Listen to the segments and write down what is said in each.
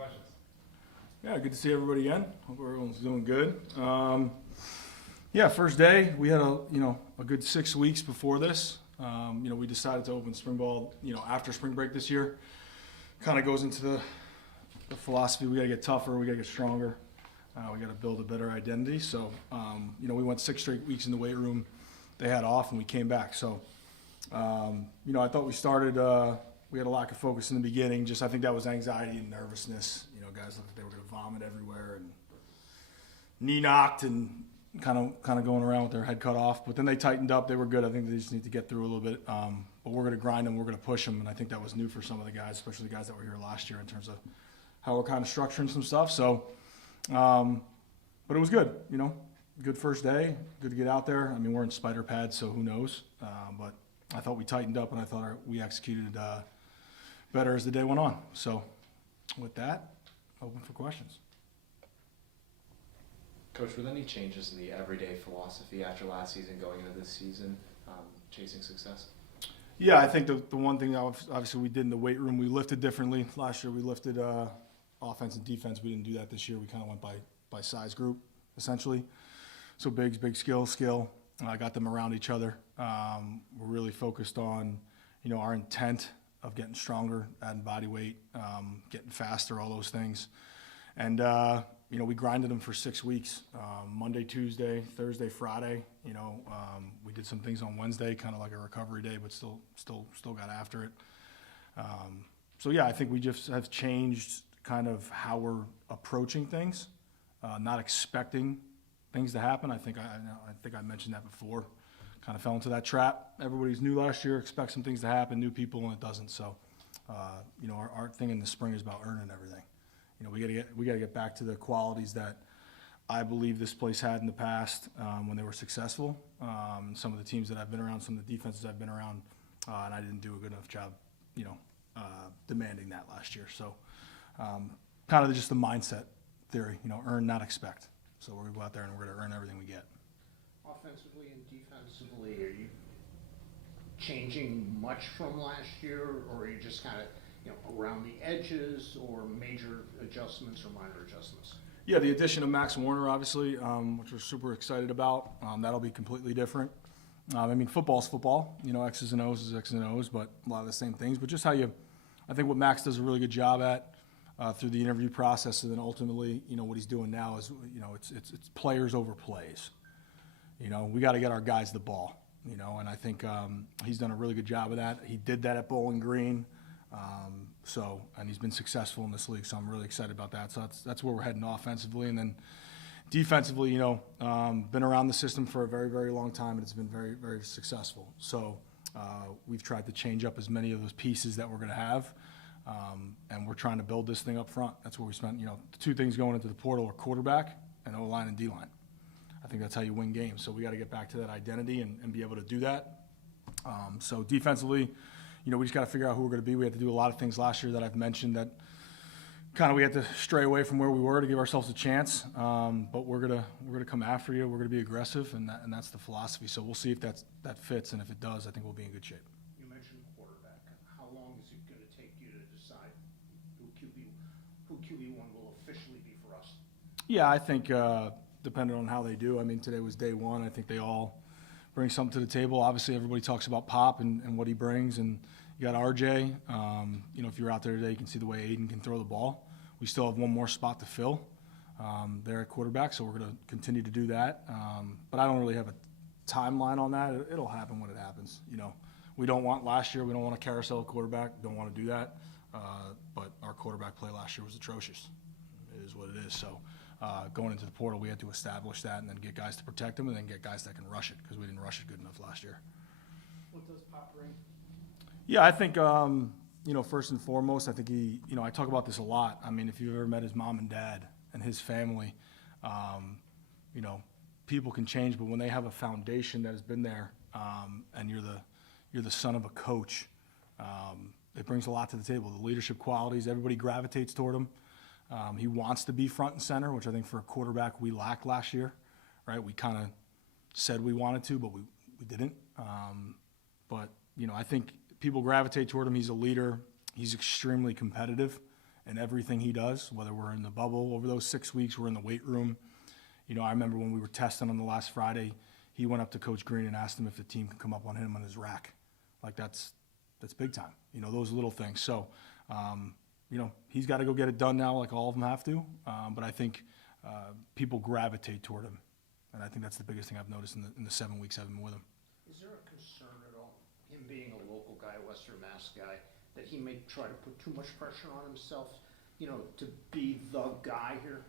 questions. Yeah, good to see everybody again. Hope everyone's doing good. Yeah, first day we had a good 6 weeks before this. We decided to open spring ball after spring break this year. Kind of goes into the philosophy: we got to get tougher, we got to get stronger, we got to build a better identity. So we went 6 straight weeks in the weight room. They had off and we came back. So I thought we started. We had a lack of focus in the beginning. I think that was anxiety and nervousness. Guys looked like they were going to vomit everywhere and knee knocked and kind of going around with their head cut off. But then they tightened up. They were good. I think they just need to get through a little bit. But we're going to grind them. We're going to push them. And I think that was new for some of the guys, especially the guys that were here last year in terms of how we're kind of structuring some stuff. So, but it was good. Good first day. Good to get out there. I mean, we're in spider pads, so who knows? But I thought we tightened up, and I thought we executed better as the day went on. So with that, open for questions. Coach, were there any changes in the everyday philosophy after last season going into this season, chasing success? Yeah, I think the one thing that obviously we did in the weight room, we lifted differently. Last year we lifted offense and defense. We didn't do that this year. We kind of went by size group, essentially. So bigs, big skill. I got them around each other. We're really focused on, our intent of getting stronger, adding body weight, getting faster, all those things. And, we grinded them for 6 weeks, Monday, Tuesday, Thursday, Friday. We did some things on Wednesday, kind of like a recovery day, but still got after it. I think we just have changed kind of how we're approaching things, not expecting things to happen. I think I mentioned that before. Kind of fell into that trap. Everybody's new last year, expect some things to happen, new people, and it doesn't. So, our thing in the spring is about earning everything. We got to get back to the qualities that I believe this place had in the past when they were successful. Some of the teams that I've been around, some of the defenses I've been around, and I didn't do a good enough job, demanding that last year. So, kind of just the mindset theory. Earn, not expect. So we're going to go out there and we're going to earn everything we get. Offensively and defensively, are you changing much from last year, or are you just kind of around the edges, or major adjustments or minor adjustments? Yeah, the addition of Max Warner, obviously, which we're super excited about. That'll be completely different. Football's football. X's and O's is X's and O's, but a lot of the same things. But just I think what Max does a really good job at through the interview process, and then ultimately, what he's doing now is, it's players over plays. We got to get our guys the ball, and I think he's done a really good job of that. He did that at Bowling Green. And he's been successful in this league, so I'm really excited about that. So that's where we're heading offensively. And then defensively, been around the system for a very, very long time, and it's been very, very successful. So we've tried to change up as many of those pieces that we're going to have, and we're trying to build this thing up front. That's where we spent, the two things going into the portal are quarterback and O-line and D-line. I think that's how you win games. So we got to get back to that identity and be able to do that. So defensively, we just got to figure out who we're going to be. We had to do a lot of things last year that I've mentioned that kind of we had to stray away from where we were to give ourselves a chance. But we're gonna come after you. We're gonna be aggressive, and that's the philosophy. So we'll see if that fits, and if it does, I think we'll be in good shape. You mentioned quarterback. How long is it going to take you to decide who QB1 will officially be for us? Yeah, I think depending on how they do. Today was day one. I think they all bring something to the table. Obviously, everybody talks about Pop and what he brings, and you got RJ. If you're out there today, you can see the way Aiden can throw the ball. We still have one more spot to fill there at quarterback, so we're going to continue to do that. But I don't really have a timeline on that. It'll happen when it happens. We don't want last year. We don't want a carousel quarterback. Don't want to do that. But our quarterback play last year was atrocious. It is what it is. So going into the portal, we had to establish that and then get guys to protect them and then get guys that can rush it, because we didn't rush it good enough last year. What does Pop bring? Yeah, I think, first and foremost, I think I talk about this a lot. If you've ever met his mom and dad and his family, people can change, but when they have a foundation that has been there, and you're the son of a coach, it brings a lot to the table. The leadership qualities, everybody gravitates toward him. He wants to be front and center, which I think for a quarterback we lacked last year, right? We kind of said we wanted to, but we didn't. But I think people gravitate toward him. He's a leader. He's extremely competitive, in everything he does, whether we're in the bubble over those 6 weeks, we're in the weight room. You know, I remember when we were testing him the last Friday, he went up to Coach Green and asked him if the team could come up on him on his rack. Like, that's big time. You know, those little things. So, you know, he's got to go get it done now, like all of them have to. But I think people gravitate toward him. And I think that's the biggest thing I've noticed in the 7 weeks I've been with him. Is there a concern at all, him being a local guy, a Western Mass guy, that he may try to put too much pressure on himself, you know, to be the guy here?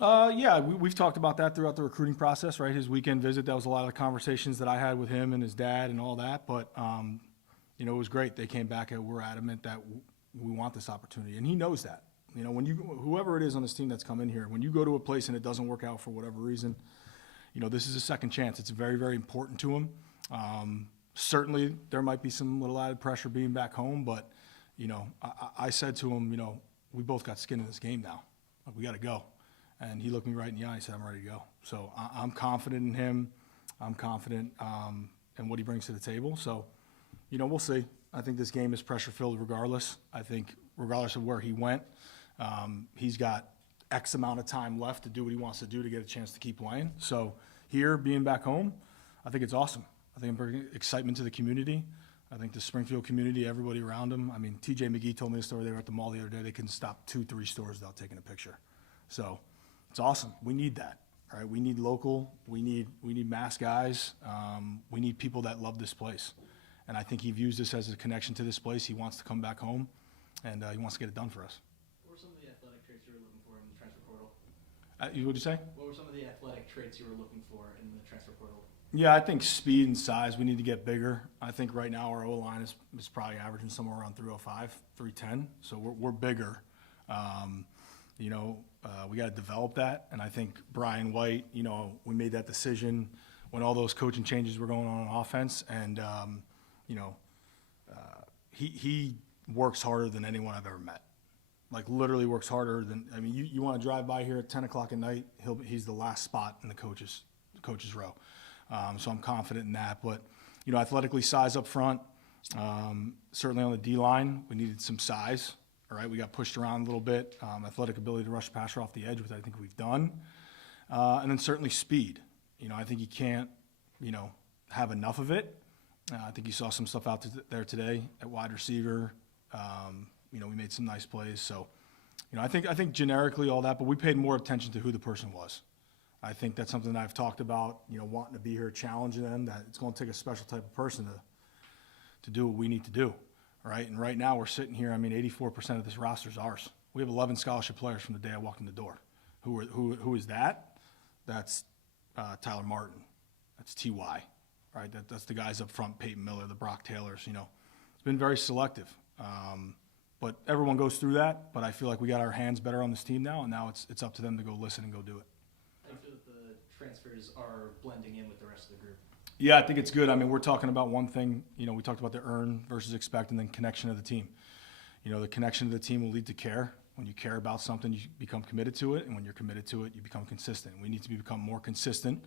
Yeah, we've talked about that throughout the recruiting process, right? His weekend visit, that was a lot of the conversations that I had with him and his dad and all that. But, you know, it was great. They came back and were adamant that we want this opportunity. And he knows that. You know, when whoever it is on this team that's come in here, when you go to a place and it doesn't work out for whatever reason, you know, this is a second chance. It's very, very important to him. Certainly, there might be some little added pressure being back home, but, you know, I said to him, you know, we both got skin in this game now. Like, we got to go. And he looked me right in the eye and said, I'm ready to go. So I'm confident in him. I'm confident in what he brings to the table. So, you know, we'll see. I think this game is pressure-filled regardless. I think regardless of where he went, he's got X amount of time left to do what he wants to do to get a chance to keep playing. So here, being back home, I think it's awesome. I think I'm bringing excitement to the community. I think the Springfield community, everybody around him. I mean, TJ McGee told me a story. They were at the mall the other day. They couldn't stop 2-3 stores without taking a picture. So it's awesome. We need that, right? We need local. We need mass guys. We need people that love this place. And I think he views this as a connection to this place. He wants to come back home, and he wants to get it done for us. What were some of the athletic traits you were looking for in the transfer portal? What'd you say? What were some of the athletic traits you were looking for in the transfer portal? Yeah, I think speed and size, we need to get bigger. I think right now our O-line is probably averaging somewhere around 305, 310. So we're bigger. You know, we got to develop that. And I think Brian White, you know, we made that decision when all those coaching changes were going on offense. And, you know, he works harder than anyone I've ever met. Like, literally works harder than, I mean, you want to drive by here at 10 o'clock at night, he's the last spot in the coaches row. So I'm confident in that. But, you know, athletically size up front, certainly on the D-line, we needed some size. All right, we got pushed around a little bit. Athletic ability to rush the passer off the edge, which I think we've done. And then certainly speed. You know, I think you can't, you know, have enough of it. I think you saw some stuff out there today at wide receiver. You know, we made some nice plays. So, you know, I think generically all that, but we paid more attention to who the person was. I think that's something that I've talked about, you know, wanting to be here, challenging them, that it's going to take a special type of person to do what we need to do, right? And right now we're sitting here, I mean, 84% of this roster is ours. We have 11 scholarship players from the day I walked in the door. Who is that? That's Tyler Martin. That's T.Y., right? That's the guys up front, Peyton Miller, the Brock Taylors, you know. It's been very selective. But everyone goes through that, but I feel like we got our hands better on this team now, and now it's up to them to go listen and go do it. I feel that the transfers are blending in with the rest of the group. Yeah, I think it's good. I mean, we're talking about one thing, you know, we talked about the earn versus expect and then connection to the team. You know, the connection to the team will lead to care. When you care about something, you become committed to it, and when you're committed to it, you become consistent. We need to become more consistent,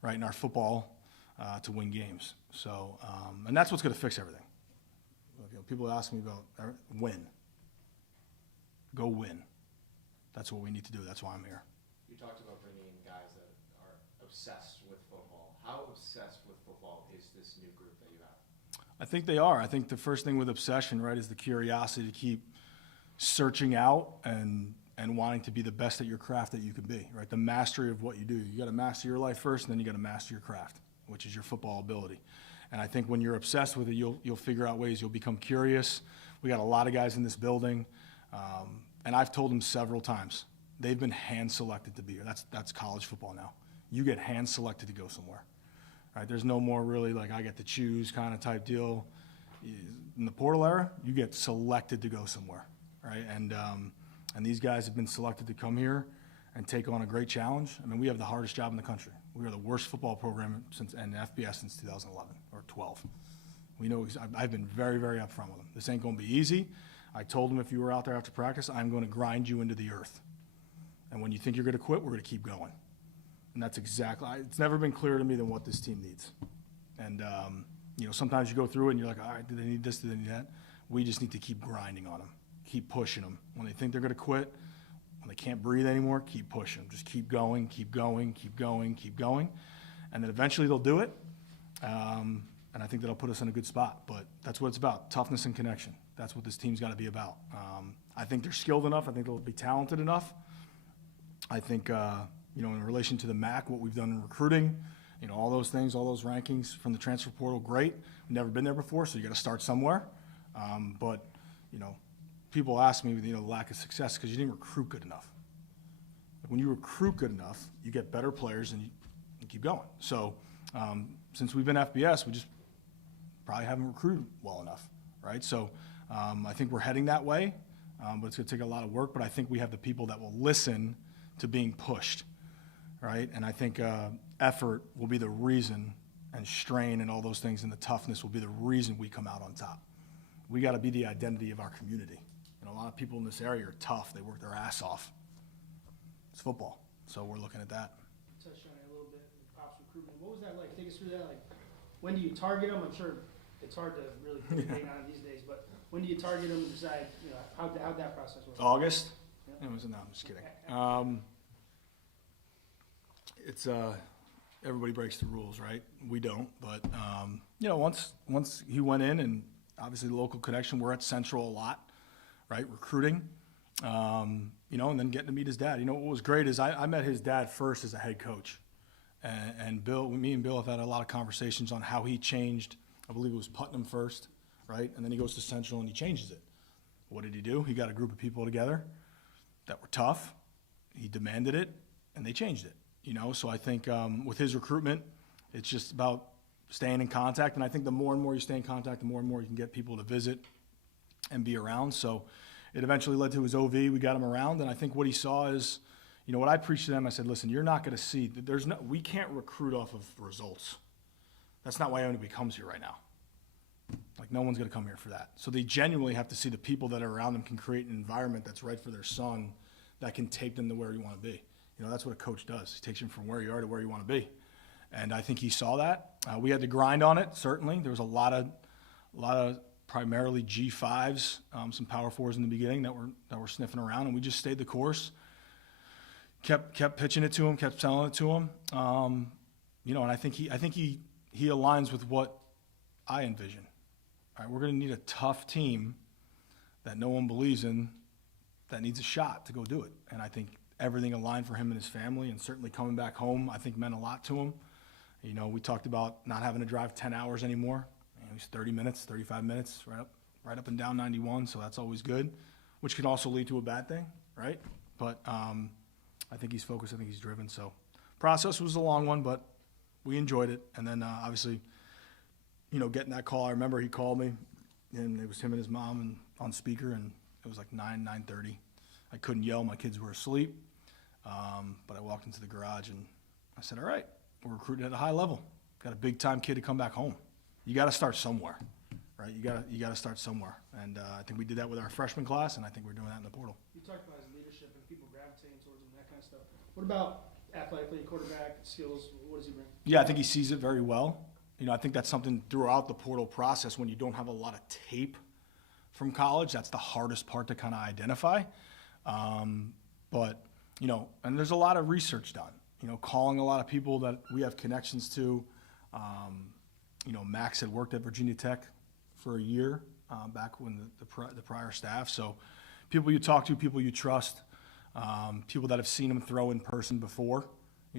right, in our football to win games. So, and that's what's going to fix everything. You know, people ask me about win. Go win. That's what we need to do. That's why I'm here. You talked about bringing in guys that are obsessed with football. How obsessed with football is this new group that you have? I think they are. I think the first thing with obsession, right, is the curiosity to keep searching out and wanting to be the best at your craft that you can be, right? The mastery of what you do. You got to master your life first, and then you got to master your craft, which is your football ability. And I think when you're obsessed with it, you'll figure out ways. You'll become curious. We got a lot of guys in this building, and I've told them several times, they've been hand-selected to be here. That's college football now. You get hand-selected to go somewhere, right? There's no more really like I get to choose kind of type deal. In the portal era, you get selected to go somewhere, right? And these guys have been selected to come here and take on a great challenge. I mean, we have the hardest job in the country. We are the worst football program in FBS since 2011 or 12. We know. I've been very, very upfront with them. This ain't going to be easy. I told them if you were out there after practice, I'm going to grind you into the earth. And when you think you're going to quit, we're going to keep going. And that's exactly. It's never been clearer to me than what this team needs. And you know, sometimes you go through it and you're like, all right, do they need this? Do they need that? We just need to keep grinding on them. keep pushing them. When they think they're going to quit, when they can't breathe anymore, keep pushing them. Just keep going, keep going, keep going, keep going. And then eventually they'll do it. And I think that'll put us in a good spot. But that's what it's about, toughness and connection. That's what this team's got to be about. I think they're skilled enough. I think they'll be talented enough. I think, in relation to the MAC, what we've done in recruiting, all those things, all those rankings from the transfer portal, great. We've never been there before, so you got to start somewhere. But people ask me, the lack of success because you didn't recruit good enough. When you recruit good enough, you get better players and you keep going. So since we've been FBS, we just probably haven't recruited well enough, right? So I think we're heading that way, but it's going to take a lot of work. But I think we have the people that will listen to being pushed, right? And I think effort will be the reason, and strain and all those things, and the toughness will be the reason we come out on top. We got to be the identity of our community. A lot of people in this area are tough. They work their ass off. It's football, so we're looking at that. Touched on it a little bit, with Pops recruitment. What was that like? Take us through that. Like, when do you target them? I'm sure it's hard to really put a date on it these days, but when do you target them and decide, how'd that process work? August? Yeah. It was, no, I'm just kidding. It's everybody breaks the rules, right? We don't, but once he went in, and obviously the local connection, we're at Central a lot, right? Recruiting, and then getting to meet his dad. What was great is I met his dad first as a head coach, and me and Bill have had a lot of conversations on how he changed. I believe it was Putnam first, right? And then he goes to Central and he changes it. What did he do? He got a group of people together that were tough. He demanded it, and they changed it. So I think with his recruitment, it's just about staying in contact. And I think the more and more you stay in contact, the more and more you can get people to visit and be around. So it eventually led to his OV. We got him around, and I think what he saw is, what I preached to them, I said, listen, you're not going to see, we can't recruit off of results. That's not why anybody comes here right now. Like, no one's going to come here for that. So they genuinely have to see the people that are around them can create an environment that's right for their son that can take them to where you want to be. That's what a coach does. He takes you from where you are to where you want to be. And I think he saw that. We had to grind on it, certainly. There was a lot of primarily G5s, some power fours in the beginning that were sniffing around, and we just stayed the course. Kept pitching it to him, kept selling it to him. And I think he aligns with what I envision. All right, we're going to need a tough team that no one believes in, that needs a shot to go do it. And I think everything aligned for him and his family, and certainly coming back home, I think meant a lot to him. We talked about not having to drive 10 hours anymore. It was 30 minutes, 35 minutes, right up and down 91, so that's always good, which can also lead to a bad thing, right? But I think he's focused. I think he's driven. So process was a long one, but we enjoyed it. And then obviously, getting that call, I remember he called me, and it was him and his mom and on speaker, and it was like 9:30. I couldn't yell. My kids were asleep. But I walked into the garage, and I said, all right, we're recruiting at a high level. Got a big-time kid to come back home. You got to start somewhere, right? You got to start somewhere. And I think we did that with our freshman class, and I think we're doing that in the portal. You talked about his leadership and people gravitating towards him, that kind of stuff. What about athletically, quarterback, skills? What does he bring? Yeah, I think he sees it very well. I think that's something throughout the portal process when you don't have a lot of tape from college. That's the hardest part to kind of identify. But, and there's a lot of research done, calling a lot of people that we have connections to. Max had worked at Virginia Tech for a year back when the prior staff. So people you talk to, people you trust, people that have seen him throw in person before,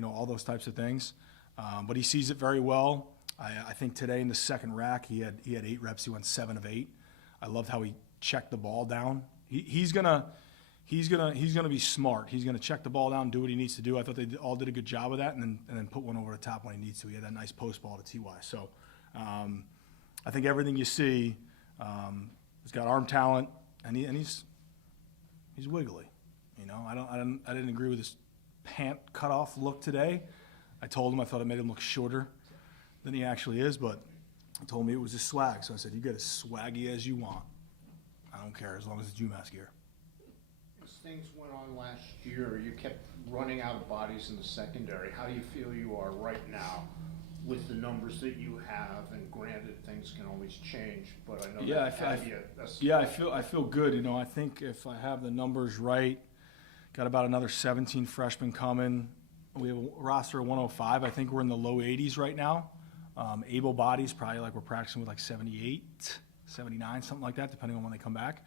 all those types of things. But he sees it very well. I think today in the second rack, he had 8 reps. He went 7 of 8. I loved how he checked the ball down. He's gonna be smart. He's gonna check the ball down, do what he needs to do. I thought they all did a good job of that, and then put one over the top when he needs to. He had that nice post ball to Ty. So I think everything you see, he's got arm talent, and he's wiggly. I didn't agree with his pant cutoff look today. I told him I thought it made him look shorter than he actually is, but he told me it was his swag. So I said, you get as swaggy as you want. I don't care, as long as it's UMass gear. As things went on last year, you kept running out of bodies in the secondary. How do you feel you are right now with the numbers that you have, and granted, things can always change, but I know Yeah, that caveat, that's. Yeah, I feel good. You know, I think if I have the numbers right, got about another 17 freshmen coming. We have a roster of 105. I think we're in the low 80s right now. Able bodies, probably like we're practicing with like 78, 79, something like that, depending on when they come back.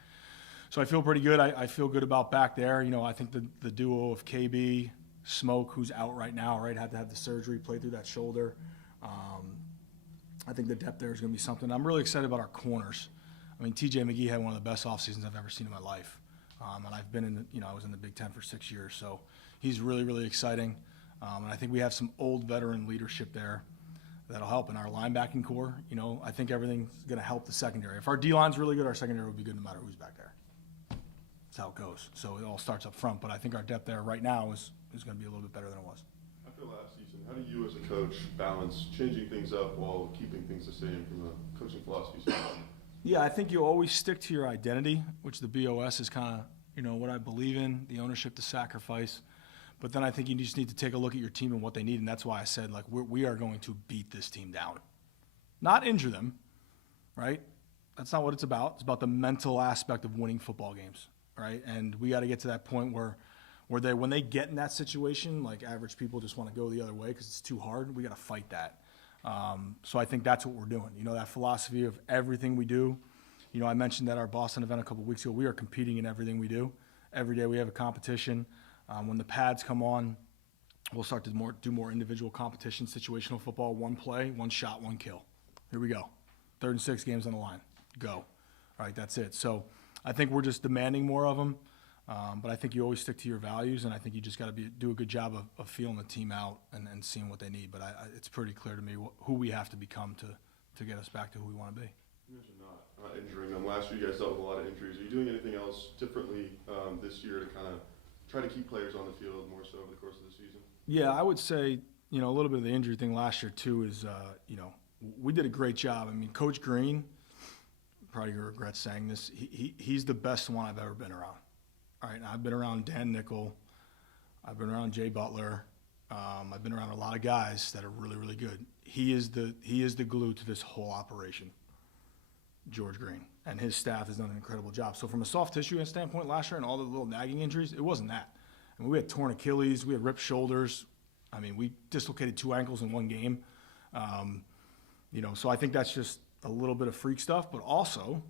So I feel pretty good. I feel good about back there. You know, I think the duo of KB, Smoke, who's out right now, right, had to have the surgery, played through that shoulder. I think the depth there is going to be something. I'm really excited about our corners. I mean, TJ McGee had one of the best off seasons I've ever seen in my life. And I've been in, I was in the Big Ten for 6 years, so he's really, really exciting. And I think we have some old veteran leadership there that'll help in our linebacking core. You know, I think everything's going to help the secondary. If our D-line's really good, our secondary will be good no matter who's back there. That's how it goes. So it all starts up front, but I think our depth there right now is going to be a little bit better than it was. After last season, how do you as a coach balance changing things up while keeping things the same from a coaching philosophy standpoint? Yeah, I think you always stick to your identity, which the BOS is kind of, what I believe in, the ownership, the sacrifice. But then I think you just need to take a look at your team and what they need, and that's why I said, like, we are going to beat this team down. Not injure them, right? That's not what it's about. It's about the mental aspect of winning football games, right? And we got to get to that point where when they get in that situation, like average people just want to go the other way because it's too hard. We got to fight that. So I think that's what we're doing. That philosophy of everything we do. I mentioned at our Boston event a couple of weeks ago, we are competing in everything we do. Every day we have a competition. When the pads come on, we'll start to do more individual competition, situational football, one play, one shot, one kill. Here we go. 3rd and 6 games on the line. Go. All right, that's it. So I think we're just demanding more of them. But I think you always stick to your values, and I think you just got to do a good job of feeling the team out and seeing what they need. But it's pretty clear to me who we have to become to get us back to who we want to be. You mentioned not injuring them. Last year you guys dealt with a lot of injuries. Are you doing anything else differently this year to kind of try to keep players on the field more so over the course of the season? Yeah, I would say, a little bit of the injury thing last year too is, we did a great job. I mean, Coach Green, probably gonna regret saying this, he's the best one I've ever been around. All right, I've been around Dan Nickel. I've been around Jay Butler. I've been around a lot of guys that are really, really good. He is the glue to this whole operation, George Green, and his staff has done an incredible job. So from a soft tissue standpoint last year and all the little nagging injuries, it wasn't that. I mean, we had torn Achilles, we had ripped shoulders. I mean, we dislocated 2 ankles in one game. So I think that's just a little bit of freak stuff, but also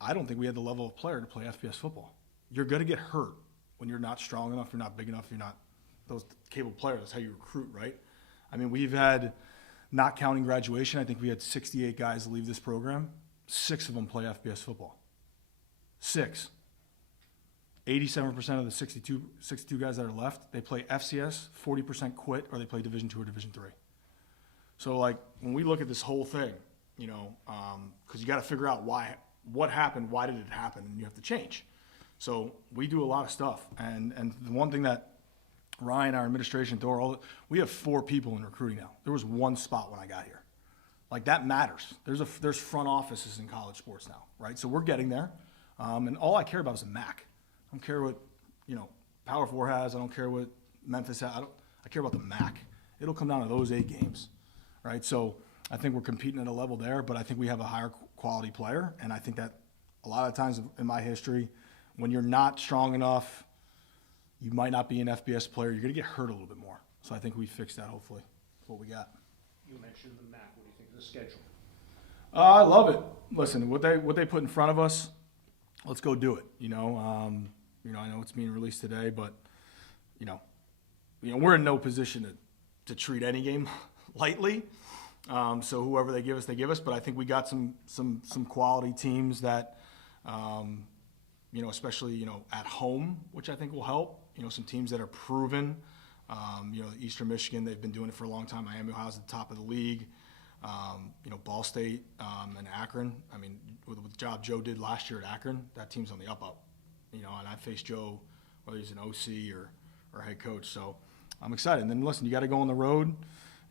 I don't think we had the level of player to play FBS football. You're going to get hurt when you're not strong enough, you're not big enough, you're not those capable players. That's how you recruit, right? I mean, we've had, not counting graduation, I think we had 68 guys leave this program. 6 of them play FBS football. 6. 87% of the 62 guys that are left, they play FCS, 40% quit, or they play Division II or Division III. So, like, when we look at this whole thing, because you got to figure out what happened, why did it happen, and you have to change. So we do a lot of stuff, and the one thing that Ryan, our administration, we have 4 people in recruiting now. There was 1 spot when I got here. Like, that matters. There's front offices in college sports now, right? So we're getting there, and all I care about is a MAC. I don't care what Power 4 has. I don't care what Memphis has. I care about the MAC. It'll come down to those 8 games, right? So I think we're competing at a level there, but I think we have a higher quality player, and I think that a lot of times in my history, when you're not strong enough, you might not be an FBS player. You're going to get hurt a little bit more. So I think we fixed that, hopefully, what we got. You mentioned the MAC. What do you think of the schedule? I love it. Listen, what they put in front of us, let's go do it. I know it's being released today, but we're in no position to treat any game lightly. So whoever they give us. But I think we got some quality teams that, especially at home, which I think will help. Some teams that are proven. Eastern Michigan, they've been doing it for a long time. Miami Ohio's at the top of the league. Ball State and Akron. I mean, with the job Joe did last year at Akron, that team's on the up. And I faced Joe, whether he's an OC or head coach. So I'm excited. And then listen, you got to go on the road,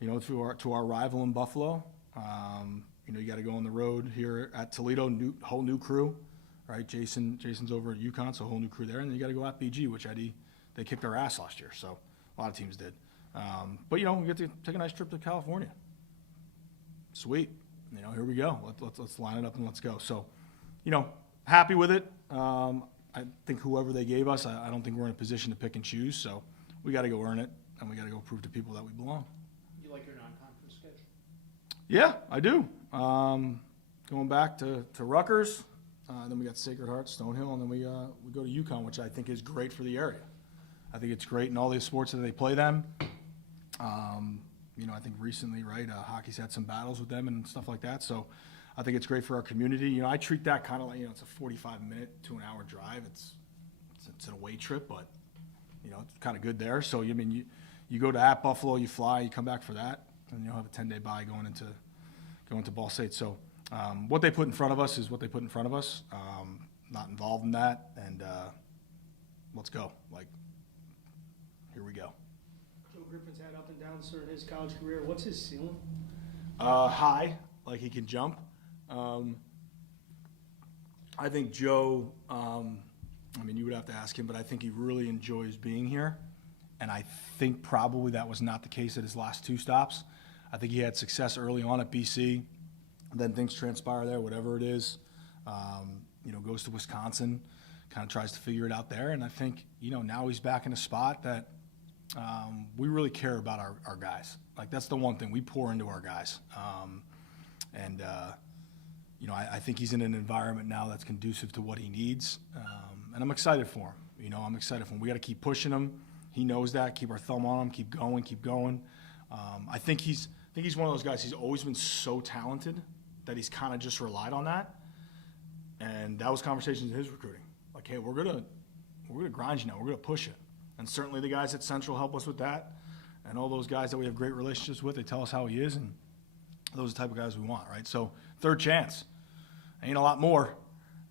to our rival in Buffalo. You got to go on the road here at Toledo, whole new crew, right? Jason's over at UConn, so a whole new crew there. And then you got to go at BG, which they kicked our ass last year. So a lot of teams did. But we get to take a nice trip to California. sweet. You know, here we go. Let's line it up and let's go. So, you know, happy with it. I think whoever they gave us, I don't think we're in a position to pick and choose. So we got to go earn it, and we got to go prove to people that we belong. You like your non-conference schedule? Yeah, I do. Going back to Rutgers, then we got Sacred Heart, Stonehill, and then we go to UConn, which I think is great for the area. I think it's great in all the sports that they play them. You know, I think recently, right, hockey's had some battles with them and stuff like that. So I think it's great for our community. You know, I treat that kind of like, you know, it's a 45-minute to an hour drive. It's an away trip, but, you know, it's kind of good there. So, I mean, you go to at Buffalo, you fly, you come back for that, and you'll have a 10-day bye going into Ball State. So what they put in front of us is what they put in front of us. Not involved in that, and let's go. Like, here we go. Joe Griffin's had up and down during his college career. What's his ceiling? High, like he can jump. I think Joe, I mean, you would have to ask him, but I think he really enjoys being here. And I think probably that was not the case at his last two stops. I think he had success early on at BC. Then things transpire there, whatever it is. You know, goes to Wisconsin, kind of tries to figure it out there. And I think, you know, now he's back in a spot that we really care about our guys. Like, that's the one thing. We pour into our guys. You know, I think he's in an environment now that's conducive to what he needs. And I'm excited for him. You know, I'm excited for him. We got to keep pushing him. He knows that. Keep our thumb on him. Keep going. I think he's one of those guys. He's always been so talented that he's kind of just relied on that. And that was conversations in his recruiting. Like, hey, we're gonna grind you now. We're gonna push it. And certainly the guys at Central help us with that. And all those guys that we have great relationships with, they tell us how he is, and those are the type of guys we want, right? So third chance. Ain't a lot more,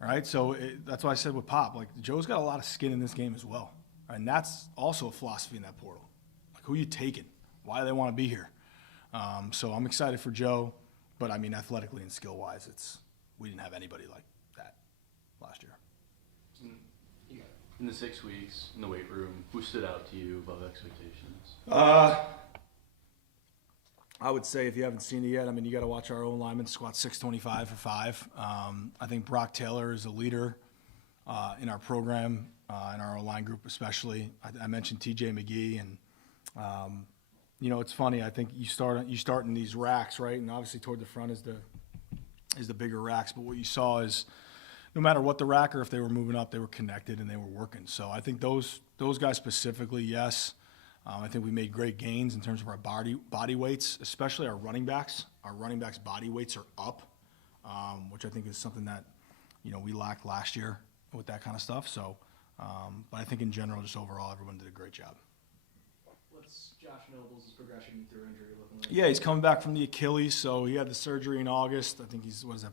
right? So that's why I said with Pop, like, Joe's got a lot of skin in this game as well. And that's also a philosophy in that portal. Like, who you taking? Why do they want to be here? So I'm excited for Joe. But, I mean, athletically and skill-wise, we didn't have anybody like that last year. In the 6 weeks in the weight room, who stood out to you above expectations? I would say, if you haven't seen it yet, I mean, you got to watch our own lineman squat 625 for 5. I think Brock Taylor is a leader in our program, in our O-line group especially. I mentioned TJ McGee, and you know, it's funny. I think you start in these racks, right? And obviously toward the front is the bigger racks. But what you saw is, no matter what the rack or if they were moving up, they were connected and they were working. So I think those guys specifically, yes. I think we made great gains in terms of our body weights, especially our running backs. Our running backs' body weights are up, which I think is something that, you know, we lacked last year with that kind of stuff. So, but I think in general, just overall, everyone did a great job. What's Josh Nobles' progression through injury looking like? Yeah, he's coming back from the Achilles, so he had the surgery in August. I think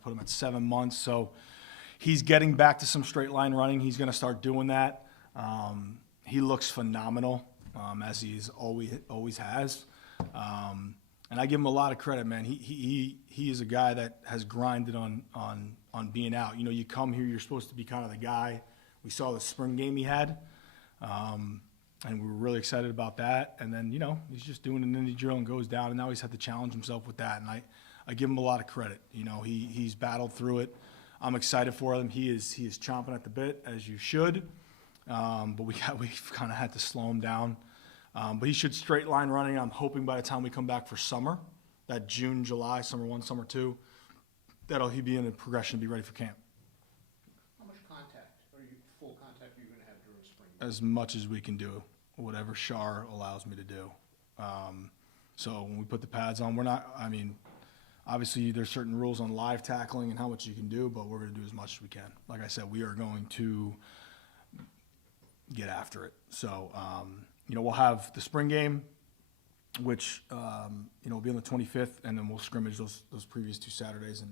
put him at 7 months. So he's getting back to some straight line running. He's going to start doing that. He looks phenomenal, as he's always has. And I give him a lot of credit, man. He is a guy that has grinded on being out. You know, you come here, you're supposed to be kind of the guy. We saw the spring game he had. And we were really excited about that. And then, you know, he's just doing an indie drill and goes down, and now he's had to challenge himself with that. And I give him a lot of credit. You know, he's battled through it. I'm excited for him. He is chomping at the bit, as you should. But we've kind of had to slow him down. But he should straight line running. I'm hoping by the time we come back for summer, that June, July, summer 1, summer 2, he'll be in a progression to be ready for camp. How much contact, full contact, are you going to have during spring? As much as we can do, whatever Shar allows me to do. So when we put the pads on, obviously there's certain rules on live tackling and how much you can do, but we're going to do as much as we can. Like I said, we are going to get after it. So, you know, we'll have the spring game, which, you know, will be on the 25th, and then we'll scrimmage those previous 2 Saturdays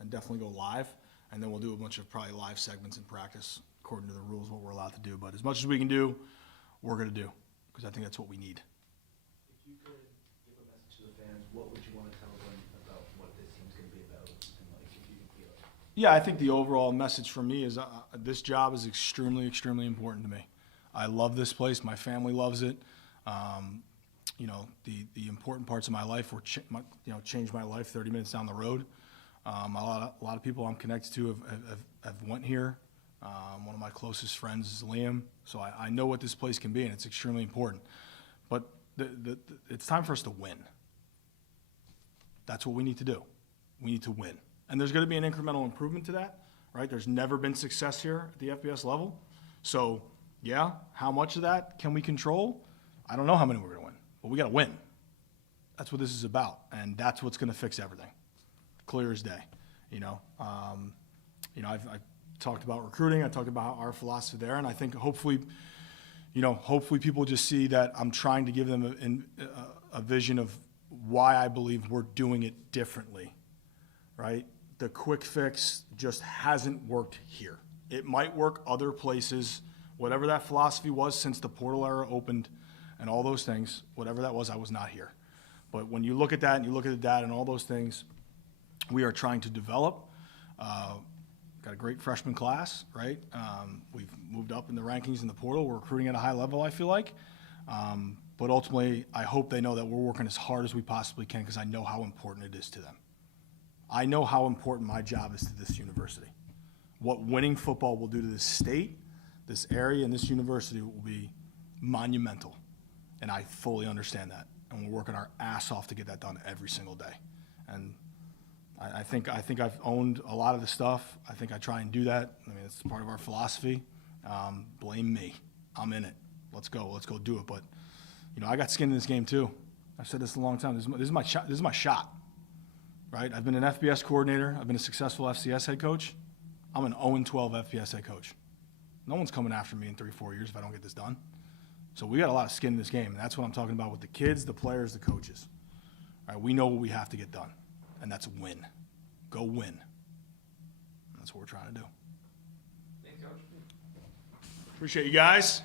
and definitely go live. And then we'll do a bunch of probably live segments in practice according to the rules, what we're allowed to do. But as much as we can do, we're going to do, because I think that's what we need. If you could give a message to the fans, what would you want to tell them about what this team's going to be about, and like if you can feel it? Yeah, I think the overall message for me is this job is extremely, extremely important to me. I love this place. My family loves it. the important parts of my life were, changed my life 30 minutes down the road. A lot of people I'm connected to have went here. One of my closest friends is Liam, so I know what this place can be, and it's extremely important. But it's time for us to win. That's what we need to do. We need to win. And there's going to be an incremental improvement to that, right? There's never been success here at the FBS level. So, yeah, how much of that can we control? I don't know how many we're going to win, but we got to win. That's what this is about, and that's what's going to fix everything. Clear as day, I've talked about recruiting. I talked about our philosophy there, and I think hopefully people just see that I'm trying to give them a vision of why I believe we're doing it differently, right? The quick fix just hasn't worked here. It might work other places, whatever that philosophy was since the portal era opened and all those things, whatever that was, I was not here. But when you look at that and you look at the data and all those things, we are trying to develop. Got a great freshman class, right? We've moved up in the rankings in the portal. We're recruiting at a high level, I feel like. But ultimately, I hope they know that we're working as hard as we possibly can because I know how important it is to them. I know how important my job is to this university. What winning football will do to this state, this area, and this university will be monumental. And I fully understand that. And we're working our ass off to get that done every single day. And I think I've owned a lot of the stuff. I think I try and do that. I mean, it's part of our philosophy. Blame me. I'm in it. Let's go. Let's go do it. But, I got skin in this game too. I've said this a long time. This is my shot. This is my shot. Right? I've been an FBS coordinator. I've been a successful FCS head coach. I'm an 0-12 FBS head coach. No one's coming after me in 3-4 years if I don't get this done. So we got a lot of skin in this game, and that's what I'm talking about with the kids, the players, the coaches. All right, we know what we have to get done, and that's win. Go win. And that's what we're trying to do. Thanks, Coach. Appreciate you guys.